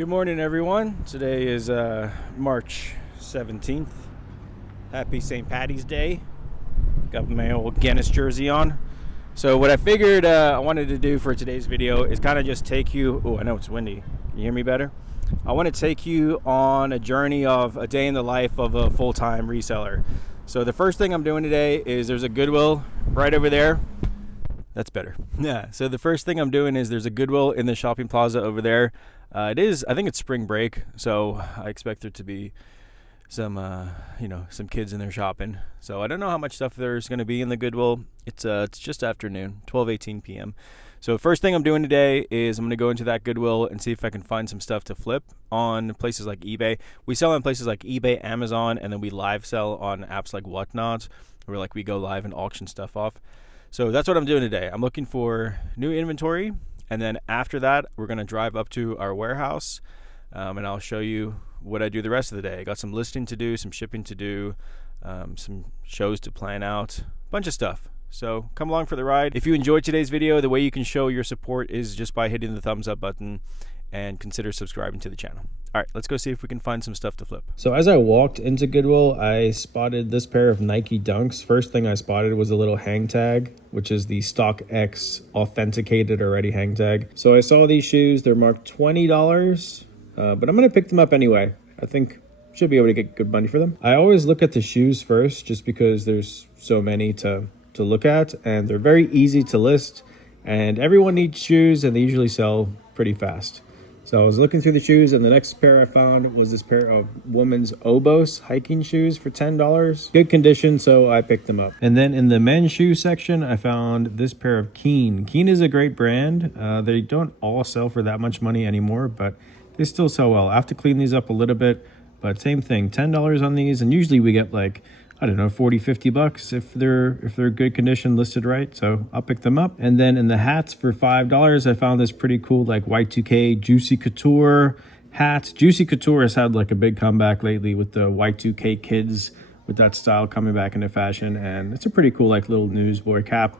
Good morning, everyone. Today is March 17th. Happy St. Patty's Day. Got my old Guinness jersey on. So what I figured I wanted to do for today's video is kind of just take you... Oh, I know it's windy. Can you hear me better? I want to take you on a journey of a day in the life of a full-time reseller. So the first thing I'm doing today is there's a Goodwill right over there. That's better. Yeah. So the first thing I'm doing is there's a Goodwill in the shopping plaza over there. I think it's spring break, so I expect there to be some kids in there shopping. So I don't know how much stuff there's going to be in the Goodwill. It's just afternoon, 12:18 p.m. So first thing I'm doing today is I'm going to go into that Goodwill and see if I can find some stuff to flip on places like eBay. We sell on places like eBay, Amazon, and then we live sell on apps like Whatnot, where we go live and auction stuff off. So that's what I'm doing today. I'm looking for new inventory, and then after that, we're going to drive up to our warehouse, and I'll show you what I do the rest of the day. I got some listing to do, some shipping to do, some shows to plan out, a bunch of stuff. So come along for the ride. If you enjoyed today's video, the way you can show your support is just by hitting the thumbs up button and consider subscribing to the channel. All right, let's go see if we can find some stuff to flip. So as I walked into Goodwill, I spotted this pair of Nike Dunks. First thing I spotted was a little hang tag, which is the StockX authenticated already hang tag. So I saw these shoes, they're marked $20, but I'm gonna pick them up anyway. I think should be able to get good money for them. I always look at the shoes first just because there's so many to look at, and they're very easy to list, and everyone needs shoes and they usually sell pretty fast. So I was looking through the shoes, and the next pair I found was this pair of women's Obos hiking shoes for $10. Good condition, so I picked them up. And then in the men's shoe section, I found this pair of Keen. Keen is a great brand. They don't all sell for that much money anymore, but they still sell well. I have to clean these up a little bit, but same thing, $10 on these, and usually we get like, I don't know, 40, 50 bucks if they're good condition, listed right. So I'll pick them up. And then in the hats for $5, I found this pretty cool like Y2K Juicy Couture hat. Juicy Couture has had like a big comeback lately with the Y2K kids, with that style coming back into fashion. And it's a pretty cool like little newsboy cap.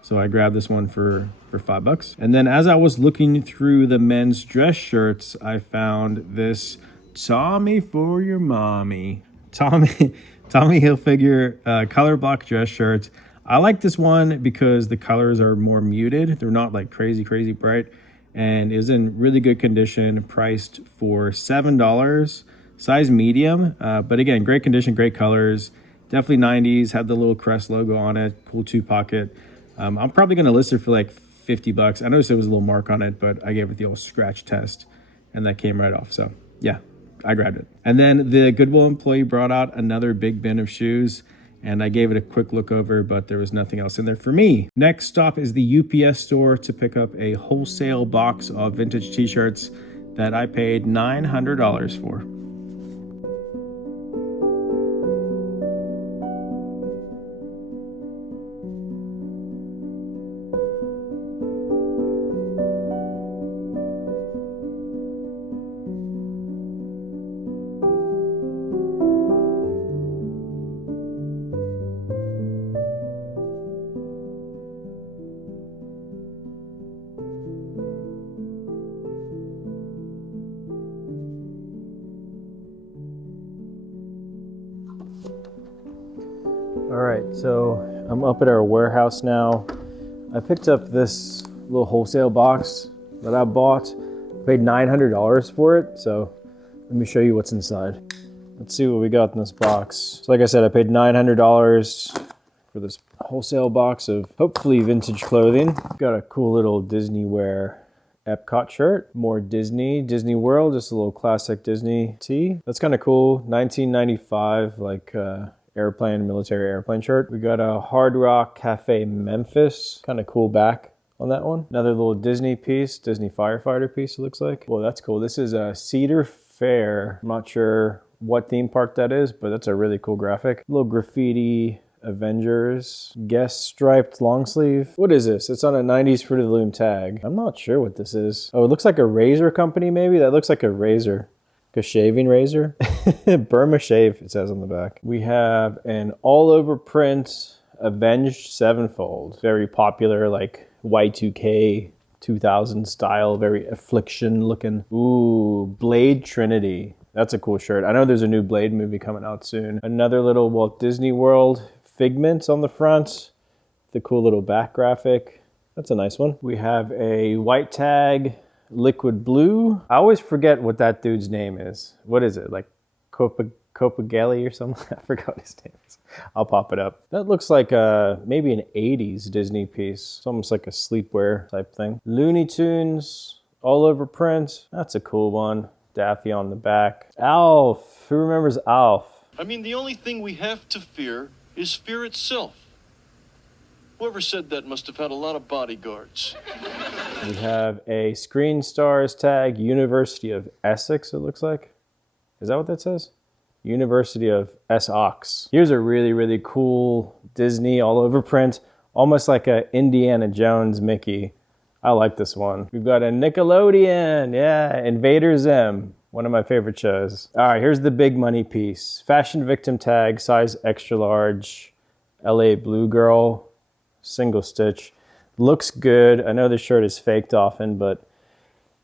So I grabbed this one for $5. And then as I was looking through the men's dress shirts, I found this Tommy for your mommy. Tommy Hilfiger color block dress shirts. I like this one because the colors are more muted. They're not like crazy bright, and is in really good condition, priced for $7, size medium. But again, great condition, great colors. Definitely 90s, had the little crest logo on it, cool 2-pocket. I'm probably gonna list it for like 50 bucks. I noticed there was a little mark on it, but I gave it the old scratch test and that came right off. So yeah, I grabbed it. And then the Goodwill employee brought out another big bin of shoes, and I gave it a quick look over, but there was nothing else in there for me. Next stop is the UPS store to pick up a wholesale box of vintage t-shirts that I paid $900 for. All right, so I'm up at our warehouse now. I picked up this little wholesale box that I bought. I paid $900 for it, so let me show you what's inside. Let's see what we got in this box. So like I said, I paid $900 for this wholesale box of hopefully vintage clothing. Got a cool little Disney wear Epcot shirt, more Disney World, just a little classic Disney tee. That's kind of cool, 1995, like military airplane shirt. We got a Hard Rock Cafe Memphis, kind of cool back on that one. Another little Disney piece, Disney firefighter piece, it looks like. Well, that's cool. This is a Cedar Fair. I'm not sure what theme park that is, but that's a really cool graphic. A little graffiti Avengers guest striped long sleeve. What is this? It's on a 90s Fruit of the Loom tag. I'm not sure what this is. Oh, it looks like a razor company maybe. That looks like a razor. A shaving razor. Burma Shave, it says on the back. We have an all over print Avenged Sevenfold. Very popular like Y2K 2000 style, very Affliction looking. Ooh, Blade Trinity. That's a cool shirt. I know there's a new Blade movie coming out soon. Another little Walt Disney World Figments on the front. The cool little back graphic. That's a nice one. We have a white tag, liquid blue. I always forget what that dude's name is. What is it? Like Copagelli or something? I forgot what his name is. I'll pop it up. That looks like maybe an 80s Disney piece. It's almost like a sleepwear type thing. Looney Tunes, all over print. That's a cool one. Daffy on the back. Alf. Who remembers Alf? I mean, the only thing we have to fear is fear itself. Whoever said that must have had a lot of bodyguards. We have a Screen Stars tag, University of Essex, it looks like. Is that what that says? University of Essex. Here's a really, really cool Disney all over print, almost like a Indiana Jones Mickey. I like this one. We've got a Nickelodeon, yeah, Invader Zim, one of my favorite shows. All right, here's the big money piece. Fashion Victim tag, size extra large, LA Blue Girl. Single stitch. Looks good. I know this shirt is faked often, but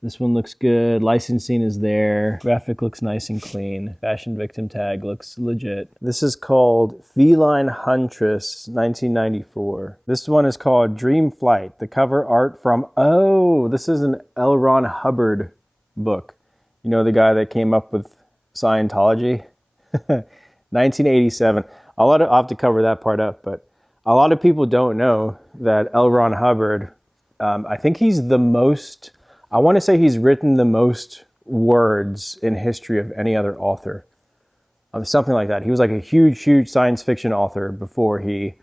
this one looks good. Licensing is there. Graphic looks nice and clean. Fashion Victim tag looks legit. This is called Feline Huntress 1994. This one is called Dream Flight. The cover art from, oh, this is an L. Ron Hubbard book. You know, the guy that came up with Scientology? 1987. I'll have to cover that part up, but a lot of people don't know that L. Ron Hubbard, I think he's the most, I want to say he's written the most words in history of any other author. Something like that. He was like a huge, huge science fiction author before he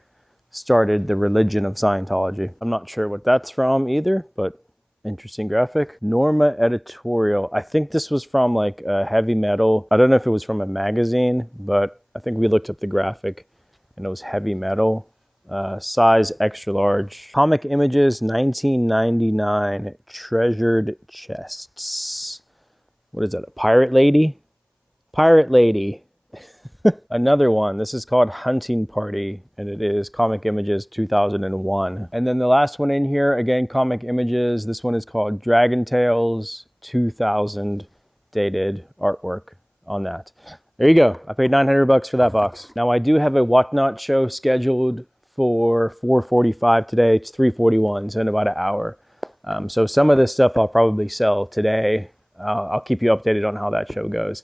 started the religion of Scientology. I'm not sure what that's from either, but interesting graphic. Norma Editorial. I think this was from like a heavy metal. I don't know if it was from a magazine, but I think we looked up the graphic and it was heavy metal. Size extra large. Comic Images 1999 Treasured Chests. What is that, a pirate lady? Pirate lady. Another one. This is called Hunting Party, and it is Comic Images 2001. And then the last one in here, again, Comic Images. This one is called Dragon Tales 2000 dated artwork on that. There you go. I paid $900 for that box. Now I do have a Whatnot show scheduled for 4:45 today. It's 3:41, so in about an hour. So some of this stuff I'll probably sell today. I'll keep you updated on how that show goes.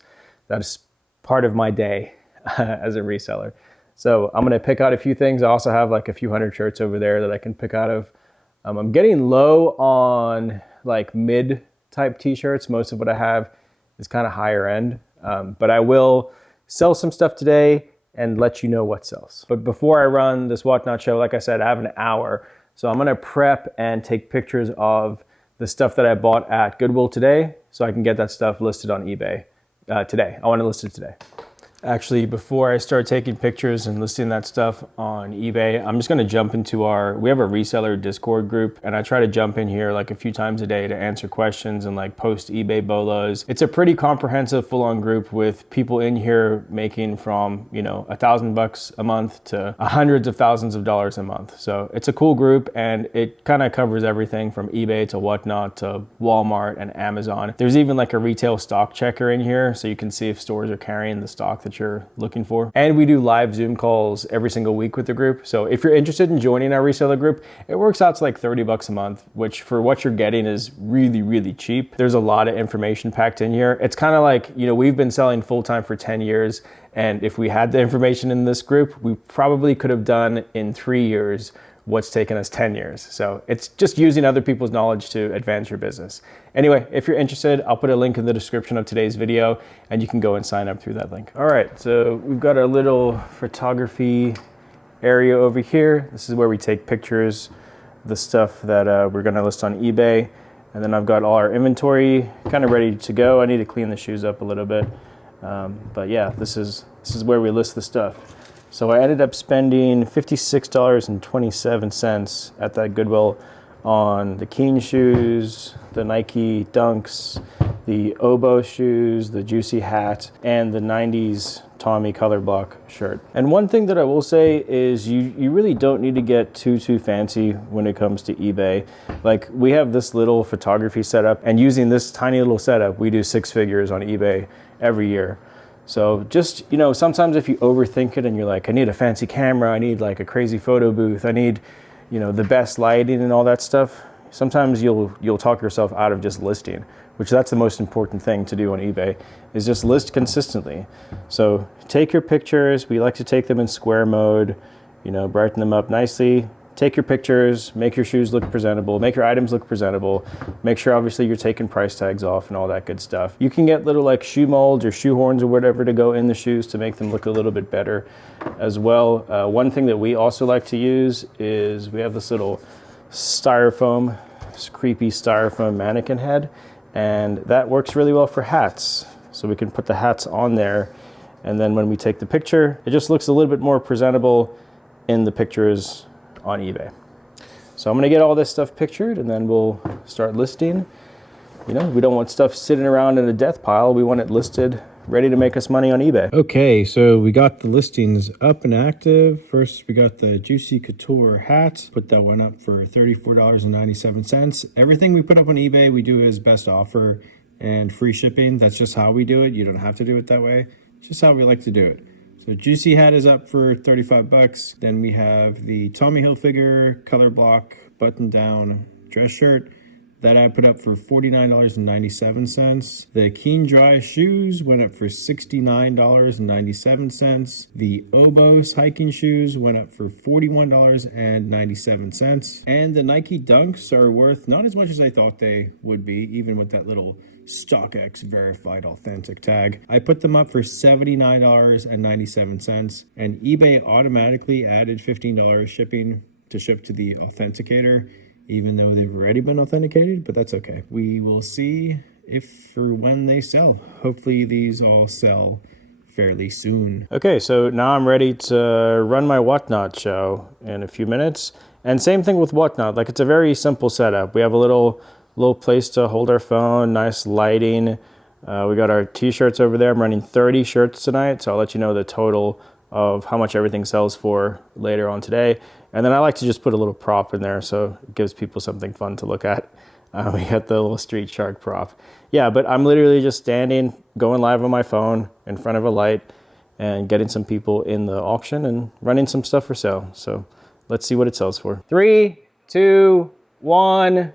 That is part of my day as a reseller. So I'm gonna pick out a few things. I also have like a few hundred shirts over there that I can pick out of. I'm getting low on like mid type t-shirts. Most of what I have is kind of higher end, but I will sell some stuff today and let you know what sells. But before I run this Whatnot show, like I said, I have an hour. So I'm gonna prep and take pictures of the stuff that I bought at Goodwill today so I can get that stuff listed on eBay today. I wanna list it today. Actually, before I start taking pictures and listing that stuff on eBay, I'm just gonna jump into we have a reseller Discord group, and I try to jump in here like a few times a day to answer questions and like post eBay bolos. It's a pretty comprehensive full-on group with people in here making from, you know, $1,000 a month to hundreds of thousands of dollars a month. So it's a cool group, and it kind of covers everything from eBay to Whatnot to Walmart and Amazon. There's even like a retail stock checker in here, so you can see if stores are carrying the stock that you're looking for. And we do live Zoom calls every single week with the group. So if you're interested in joining our reseller group, it works out to like $30 a month, which for what you're getting is really, really cheap. There's a lot of information packed in here. It's kind of like, you know, we've been selling full-time for 10 years. And if we had the information in this group, we probably could have done in 3 years what's taken us 10 years. So it's just using other people's knowledge to advance your business. Anyway, if you're interested, I'll put a link in the description of today's video and you can go and sign up through that link. All right, so we've got our little photography area over here. This is where we take pictures, the stuff that we're gonna list on eBay. And then I've got all our inventory kind of ready to go. I need to clean the shoes up a little bit. But yeah, this is where we list the stuff. So I ended up spending $56.27 at that Goodwill on the Keen shoes, the Nike Dunks, the oboe shoes, the juicy hat, and the 90s Tommy color block shirt. And one thing that I will say is you really don't need to get too fancy when it comes to eBay. Like, we have this little photography setup, and using this tiny little setup, we do 6 figures on eBay every year. So just, sometimes if you overthink it and you're like, I need a fancy camera, I need like a crazy photo booth, I need, the best lighting and all that stuff, sometimes you'll talk yourself out of just listing, which that's the most important thing to do on eBay, is just list consistently. So take your pictures. We like to take them in square mode, brighten them up nicely. Take your pictures, make your shoes look presentable, make your items look presentable, make sure obviously you're taking price tags off and all that good stuff. You can get little like shoe molds or shoe horns or whatever to go in the shoes to make them look a little bit better as well. One thing that we also like to use is we have this little styrofoam, this creepy styrofoam mannequin head, and that works really well for hats. So we can put the hats on there, and then when we take the picture, it just looks a little bit more presentable in the pictures on eBay. So I'm gonna get all this stuff pictured and then we'll start listing. We don't want stuff sitting around in a death pile. We want it listed, ready to make us money on eBay. Okay, so we got the listings up and active. First, we got the Juicy Couture hat. Put that one up for $34.97. Everything we put up on eBay, we do as best offer and free shipping. That's just how we do it. You don't have to do it that way. It's just how we like to do it. So Juicy hat is up for 35 bucks. Then we have the Tommy Hilfiger color block button down dress shirt that I put up for $49.97. The Keen Dry shoes went up for $69.97. The Oboes hiking shoes went up for $41.97. And the Nike Dunks are worth not as much as I thought they would be, even with that little StockX verified authentic tag. I put them up for $79.97, and eBay automatically added $15 shipping to ship to the authenticator, even though they've already been authenticated, but that's okay. We will see if or when they sell. Hopefully these all sell fairly soon. Okay, so now I'm ready to run my Whatnot show in a few minutes. And same thing with Whatnot, like it's a very simple setup. We have a little place to hold our phone, nice lighting. We got our t-shirts over there. I'm running 30 shirts tonight, so I'll let you know the total of how much everything sells for later on today. And then I like to just put a little prop in there so it gives people something fun to look at. We got the little street shark prop. Yeah, but I'm literally just standing, going live on my phone in front of a light and getting some people in the auction and running some stuff for sale. So let's see what it sells for. 3, 2, 1.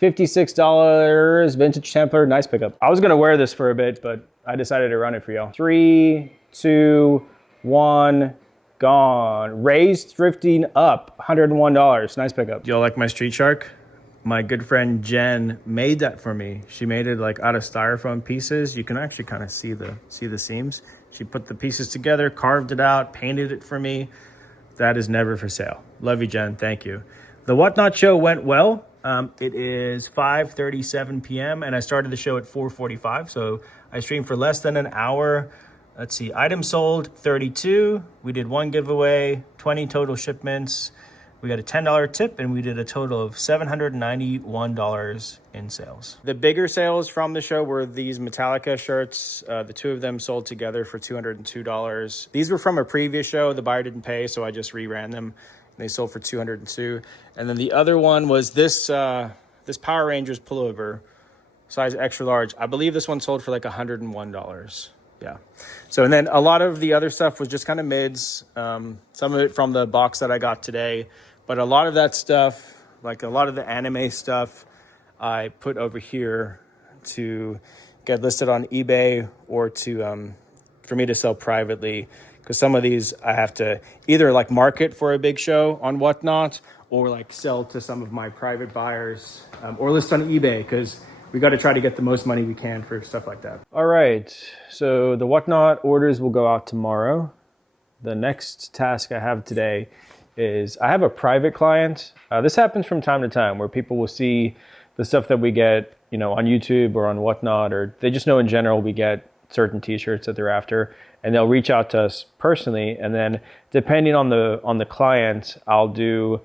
$56 vintage Templar, nice pickup. I was gonna wear this for a bit, but I decided to run it for y'all. 3, 2, 1, gone. Raised thrifting up, $101, nice pickup. Do y'all like my street shark? My good friend Jen made that for me. She made it like out of styrofoam pieces. You can actually kind of see the seams. She put the pieces together, carved it out, painted it for me. That is never for sale. Love you, Jen, thank you. The Whatnot show went well. It is 5:37 p.m. and I started the show at 4:45, so I streamed for less than an hour. Let's see, items sold 32. We did one giveaway, 20 total shipments. We got a $10 tip and we did a total of $791 in sales. The bigger sales from the show were these Metallica shirts. The two of them sold together for $202. These were from a previous show. The buyer didn't pay, so I just reran them. They sold for $202. And then the other one was this Power Rangers pullover, size extra large. I believe this one sold for like $101. Yeah. So, and then a lot of the other stuff was just kind of mids. Some of it from the box that I got today. But a lot of that stuff, like a lot of the anime stuff, I put over here to get listed on eBay or to for me to sell privately. Because some of these I have to either like market for a big show on Whatnot or like sell to some of my private buyers or list on eBay because we got to try to get the most money we can for stuff like that. All right, so the Whatnot orders will go out tomorrow. The next task I have today is I have a private client. This happens from time to time where people will see the stuff that we get, on YouTube or on Whatnot, or they just know in general we get certain t-shirts that they're after, and they'll reach out to us personally, and then depending on the client, I'll do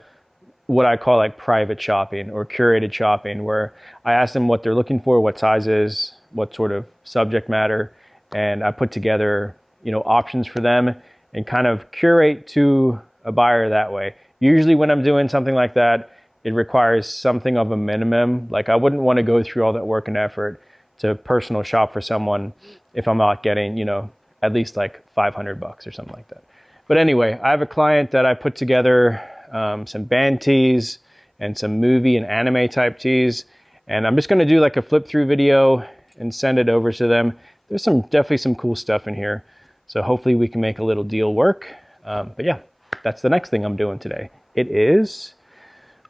what I call like private shopping or curated shopping, where I ask them what they're looking for, what sizes, what sort of subject matter, and I put together, options for them and kind of curate to a buyer that way. Usually when I'm doing something like that, it requires something of a minimum. Like I wouldn't want to go through all that work and effort to personal shop for someone if I'm not getting, at least like $500 or something like that. But anyway, I have a client that I put together some band tees and some movie and anime type tees. And I'm just going to do like a flip through video and send it over to them. There's definitely some cool stuff in here. So hopefully we can make a little deal work. But yeah, that's the next thing I'm doing today. It is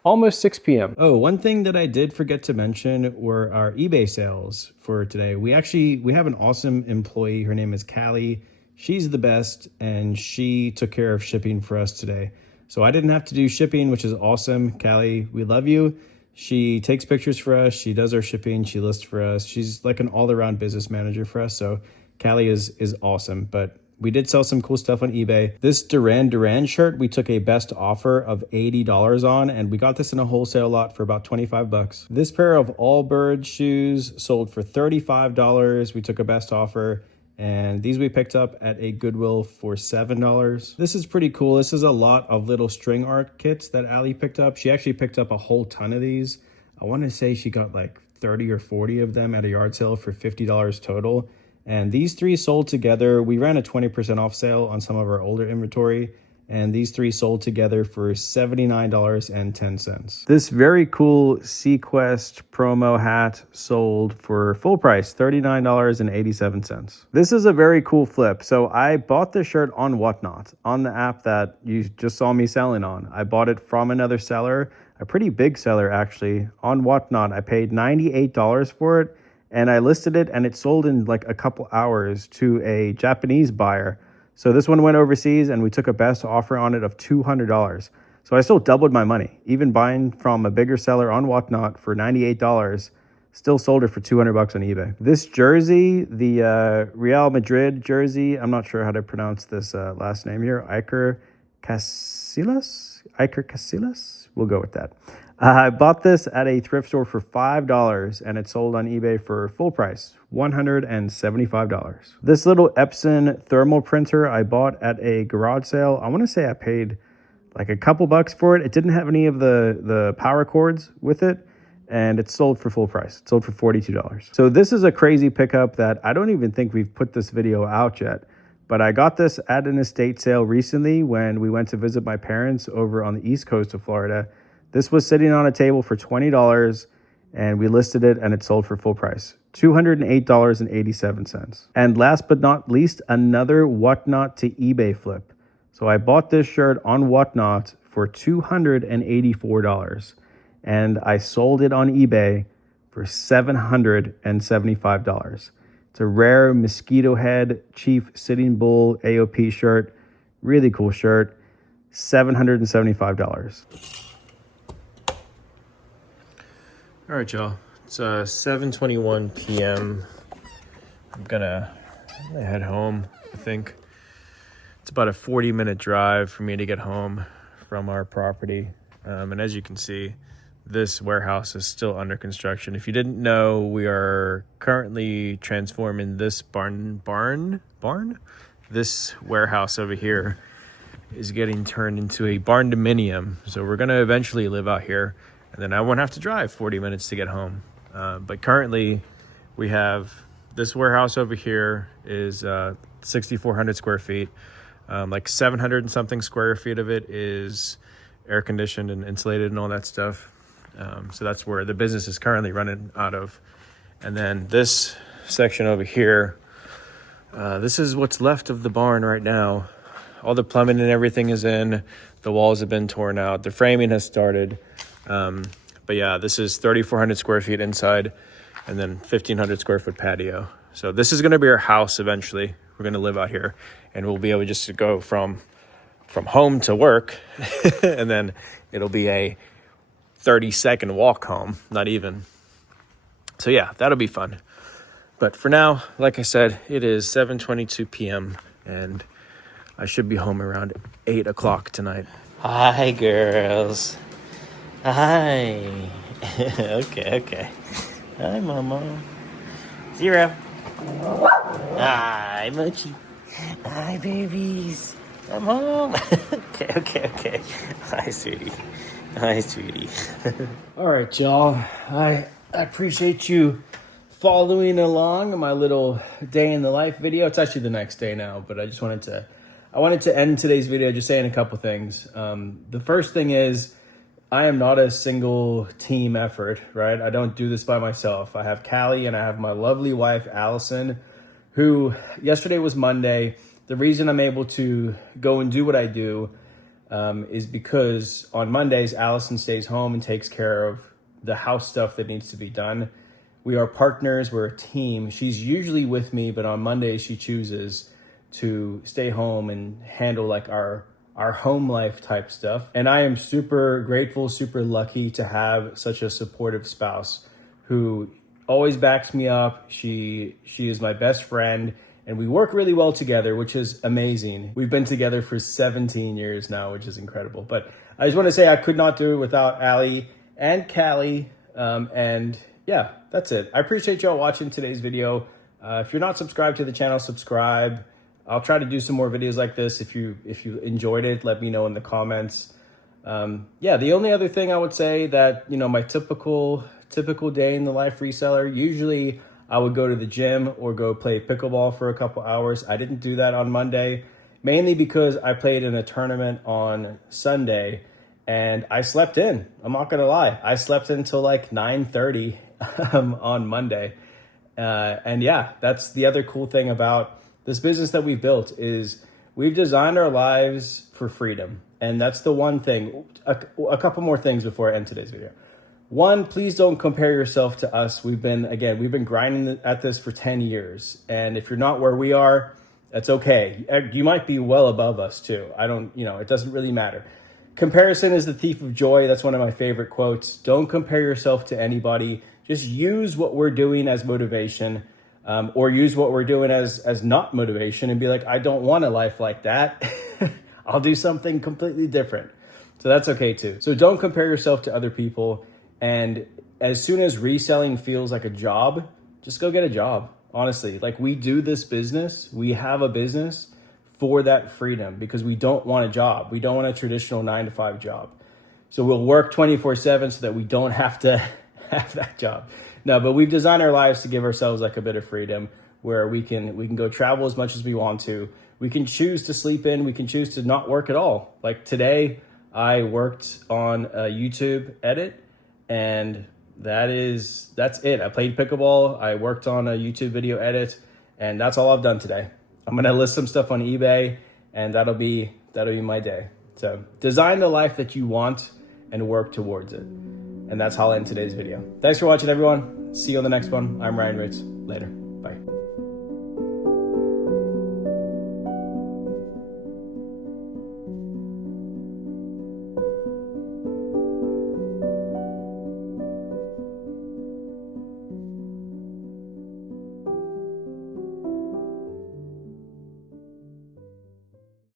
almost 6 p.m. Oh, one thing that I did forget to mention were our eBay sales for today. We have an awesome employee. Her name is Callie. She's the best, and she took care of shipping for us today. So I didn't have to do shipping, which is awesome. Callie, we love you. She takes pictures for us. She does our shipping. She lists for us. She's like an all-around business manager for us. So Callie is awesome. But we did sell some cool stuff on eBay. This Duran Duran shirt, we took a best offer of $80 on, and we got this in a wholesale lot for about 25 bucks. This pair of Allbirds shoes sold for $35. We took a best offer. And these we picked up at a Goodwill for $7. This is pretty cool. This is a lot of little string art kits that Ali picked up. She actually picked up a whole ton of these. I want to say she got like 30 or 40 of them at a yard sale for $50 total. And these three sold together. We ran a 20% off sale on some of our older inventory. And these three sold together for $79.10. This very cool Sequest promo hat sold for full price, $39.87. This is a very cool flip. So I bought this shirt on Whatnot, on the app that you just saw me selling on. I bought it from another seller, a pretty big seller actually, on Whatnot. I paid $98 for it, and I listed it, and it sold in like a couple hours to a Japanese buyer. So this one went overseas, and we took a best offer on it of $200. So I still doubled my money. Even buying from a bigger seller on Whatnot for $98, still sold it for $200 on eBay. This jersey, the Real Madrid jersey, I'm not sure how to pronounce this last name here, Iker Casillas? We'll go with that. I bought this at a thrift store for $5, and it sold on eBay for full price, $175. This little Epson thermal printer I bought at a garage sale. I want to say I paid like a couple bucks for it. It didn't have any of the power cords with it, and it sold for full price. It sold for $42. So this is a crazy pickup that I don't even think we've put this video out yet. But I got this at an estate sale recently when we went to visit my parents over on the east coast of Florida. This was sitting on a table for $20, and we listed it, and it sold for full price, $208.87. And last but not least, another Whatnot to eBay flip. So I bought this shirt on Whatnot for $284, and I sold it on eBay for $775. It's a rare mosquito head Chief Sitting Bull AOP shirt. Really cool shirt, $775. All right, y'all. It's 7:21 p.m. I'm gonna head home, I think. It's about a 40-minute drive for me to get home from our property. And as you can see, this warehouse is still under construction. If you didn't know, we are currently transforming this barn? This warehouse over here is getting turned into a barn-dominium. So we're gonna eventually live out here, and then I won't have to drive 40 minutes to get home. But currently we have this warehouse over here is 6,400 square feet. Like 700 and something square feet of it is air conditioned and insulated and all that stuff. So that's where the business is currently running out of. And then this section over here, this is what's left of the barn right now. All the plumbing and everything is in. The walls have been torn out. The framing has started. But yeah, this is 3,400 square feet inside, and then 1,500 square foot patio. So this is going to be our house eventually. We're going to live out here, and we'll be able just to go from home to work, and then it'll be a 30-second walk home, not even. So yeah, that'll be fun. But for now, like I said, it is 7:22 p.m. and I should be home around 8 o'clock tonight. Hi, girls. Hi. Okay. Hi, Mama. 0. Hi, Mochi. Hi, babies. I'm home. Okay. Hi, sweetie. All right, y'all. I appreciate you following along my little day in the life video. It's actually the next day now, but I wanted to end today's video just saying a couple things. The first thing is, I am not a single team effort, right? I don't do this by myself. I have Callie and I have my lovely wife, Allison, who yesterday was Monday. The reason I'm able to go and do what I do is because on Mondays, Allison stays home and takes care of the house stuff that needs to be done. We are partners, we're a team. She's usually with me, but on Mondays she chooses to stay home and handle like our home life type stuff. And I am super grateful, super lucky to have such a supportive spouse who always backs me up. She is my best friend and we work really well together, which is amazing. We've been together for 17 years now, which is incredible. But I just want to say I could not do it without Allie and Callie. And yeah, that's it. I appreciate y'all watching today's video. If you're not subscribed to the channel, subscribe. I'll try to do some more videos like this. If you enjoyed it, let me know in the comments. Yeah, the only other thing I would say that, my typical day in the life reseller, usually I would go to the gym or go play pickleball for a couple hours. I didn't do that on Monday, mainly because I played in a tournament on Sunday and I slept in. I'm not gonna lie. I slept until like 9:30 on Monday. And yeah, that's the other cool thing about this business that we've built is we've designed our lives for freedom. And that's the one thing. A couple more things before I end today's video. One, please don't compare yourself to us. We've been grinding at this for 10 years. And if you're not where we are, that's okay. You might be well above us too. It doesn't really matter. Comparison is the thief of joy. That's one of my favorite quotes. Don't compare yourself to anybody. Just use what we're doing as motivation. Or use what we're doing as not motivation and be like, I don't want a life like that. I'll do something completely different. So that's okay too. So don't compare yourself to other people. And as soon as reselling feels like a job, just go get a job. Honestly, like we do this business, we have a business for that freedom because we don't want a job. We don't want a traditional 9-to-5 job. So we'll work 24/7 so that we don't have to have that job. No, but we've designed our lives to give ourselves like a bit of freedom where we can go travel as much as we want to. We can choose to sleep in. We can choose to not work at all. Like today, I worked on a YouTube edit and that's it. I played pickleball. I worked on a YouTube video edit and that's all I've done today. I'm going to list some stuff on eBay and that'll be my day. So design the life that you want and work towards it. And that's how I'll end today's video. Thanks for watching, everyone. See you on the next one. I'm Ryan Ritz. Later.